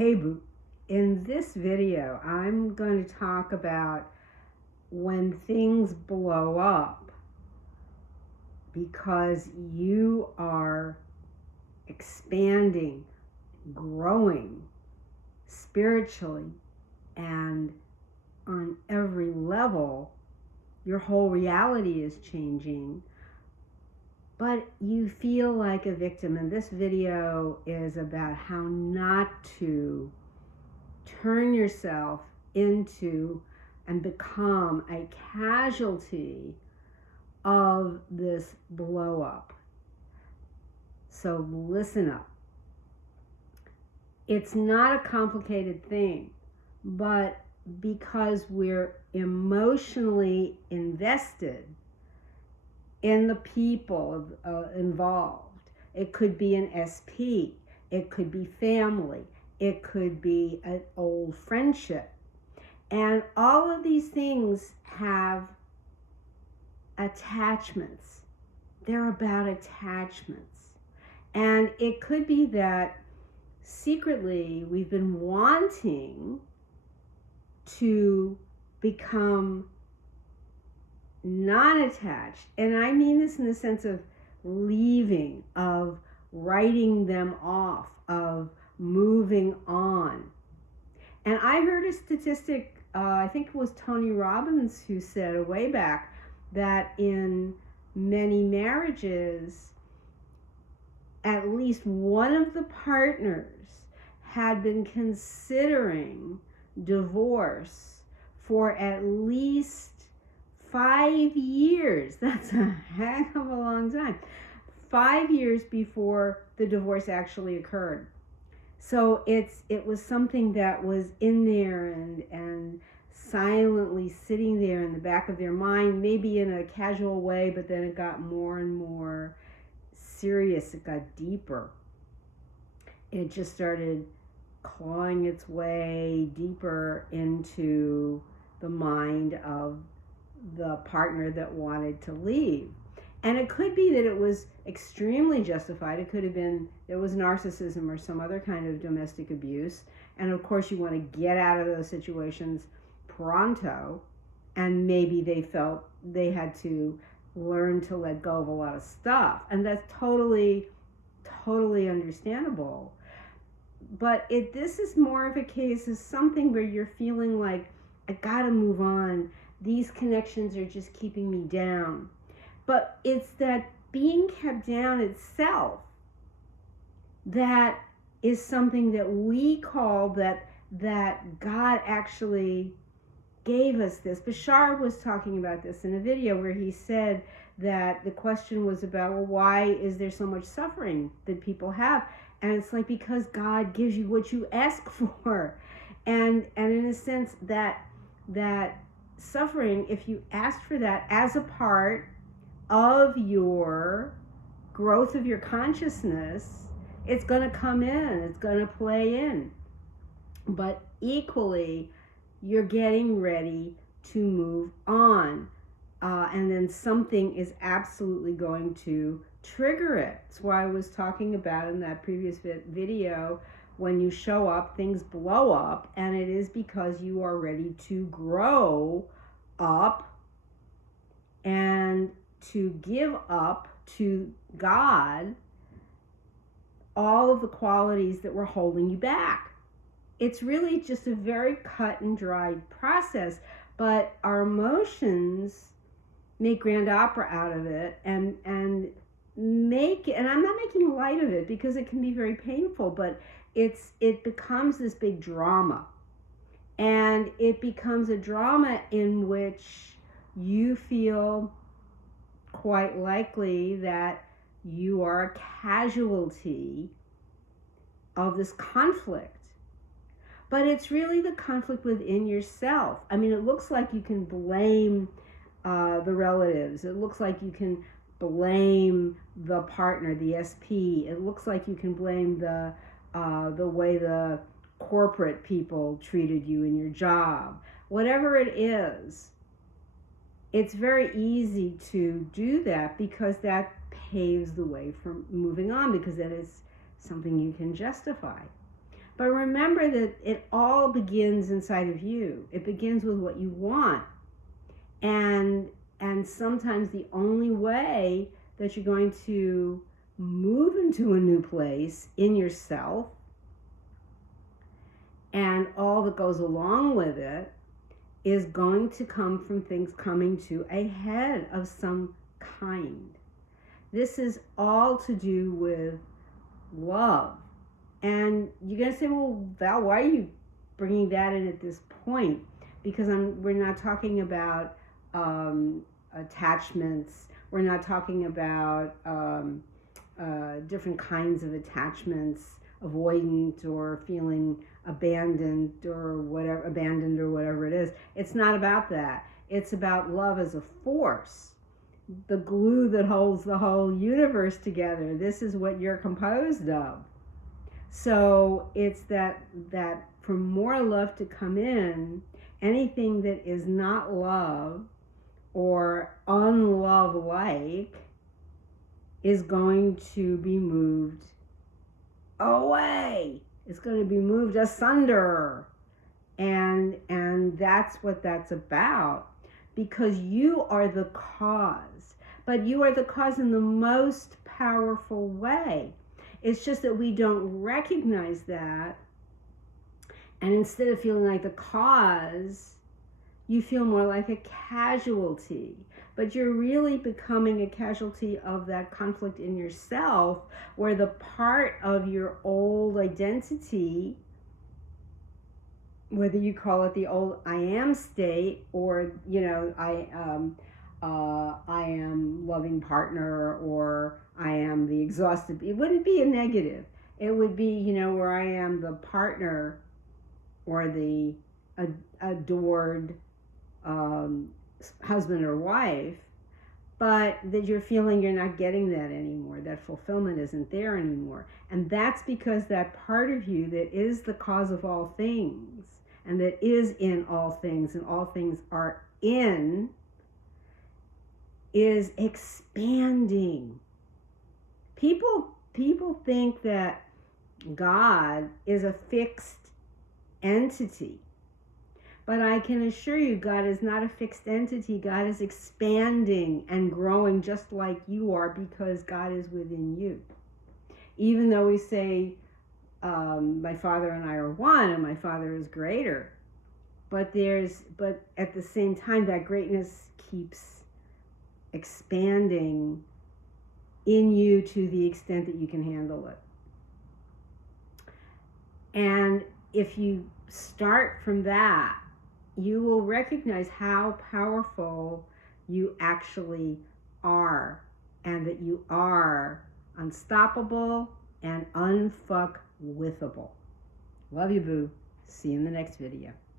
Hey Boo, in this video I'm going to talk about when things blow up because you are expanding, growing spiritually, and on every level your whole reality is changing, but you feel like a victim. And this video is about how not to turn yourself into and become a casualty of this blow up. So listen up. It's not a complicated thing, but because we're emotionally invested in the people involved. It could be an SP, it could be family, it could be an old friendship. And all of these things have attachments. They're about attachments. And it could be that secretly we've been wanting to become non-attached, and I mean this in the sense of leaving, of writing them off, of moving on. And I heard a statistic, I think it was Tony Robbins who said a way back that in many marriages, at least one of the partners had been considering divorce for at least 5 years. That's a heck of a long time. 5 years before the divorce actually occurred. So it was something that was in there and silently sitting there in the back of their mind, maybe in a casual way, but then it got more and more serious. It got deeper. It just started clawing its way deeper into the mind of the partner that wanted to leave. And it could be that it was extremely justified. It could have been there was narcissism or some other kind of domestic abuse. And of course you want to get out of those situations pronto. And maybe they felt they had to learn to let go of a lot of stuff. And that's totally understandable. But this is more of a case of something where you're feeling like, I gotta move on. These connections are just keeping me down. But it's that being kept down itself that is something that we call that God actually gave us this. Bashar was talking about this in a video where he said that the question was about, well, why is there so much suffering that people have? And it's like, because God gives you what you ask for. And in a sense that suffering, if you ask for that as a part of your growth of your consciousness, it's going to come in, it's going to play in. But equally, you're getting ready to move on. And then something is absolutely going to trigger it. That's why I was talking about in that previous video, when you show up, things blow up, and it is because you are ready to grow up and to give up to God all of the qualities that were holding you back. It's really just a very cut and dried process, but our emotions make grand opera out of it and I'm not making light of it because it can be very painful, but it becomes this big drama. And it becomes a drama in which you feel quite likely that you are a casualty of this conflict. But it's really the conflict within yourself. I mean, it looks like you can blame the relatives. It looks like you can blame the partner, the SP. It looks like you can blame the way the corporate people treated you in your job. Whatever it is, it's very easy to do that because that paves the way for moving on, because that is something you can justify. But remember that it all begins inside of you. It begins with what you want. And sometimes the only way that you're going to move into a new place in yourself and all that goes along with it is going to come from things coming to a head of some kind. This is all to do with love. And you're going to say, well, Val, why are you bringing that in at this point? Because we're not talking about attachments. We're not talking about different kinds of attachments, avoidant or feeling abandoned or whatever it is. It's not about that. It's about love as a force, the glue that holds the whole universe together. This is what you're composed of. So it's that for more love to come in, anything that is not love or unlove-like is going to be moved away. It's going to be moved asunder. And that's what that's about, because you are the cause. But you are the cause in the most powerful way. It's just that we don't recognize that. And instead of feeling like the cause, you feel more like a casualty. But you're really becoming a casualty of that conflict in yourself, where the part of your old identity, whether you call it the old I am state, or, I am loving partner, or I am the exhausted, it wouldn't be a negative. It would be, where I am the partner or the adored husband or wife, but that you're feeling you're not getting that anymore. That fulfillment isn't there anymore. And that's because that part of you that is the cause of all things, and that is in all things, and all things are in, is expanding. People think that God is a fixed entity. But I can assure you, God is not a fixed entity. God is expanding and growing just like you are, because God is within you. Even though we say, my Father and I are one, and my Father is greater. But at the same time, that greatness keeps expanding in you to the extent that you can handle it. And if you start from that, you will recognize how powerful you actually are, and that you are unstoppable and unfuckwithable. Love you, boo. See you in the next video.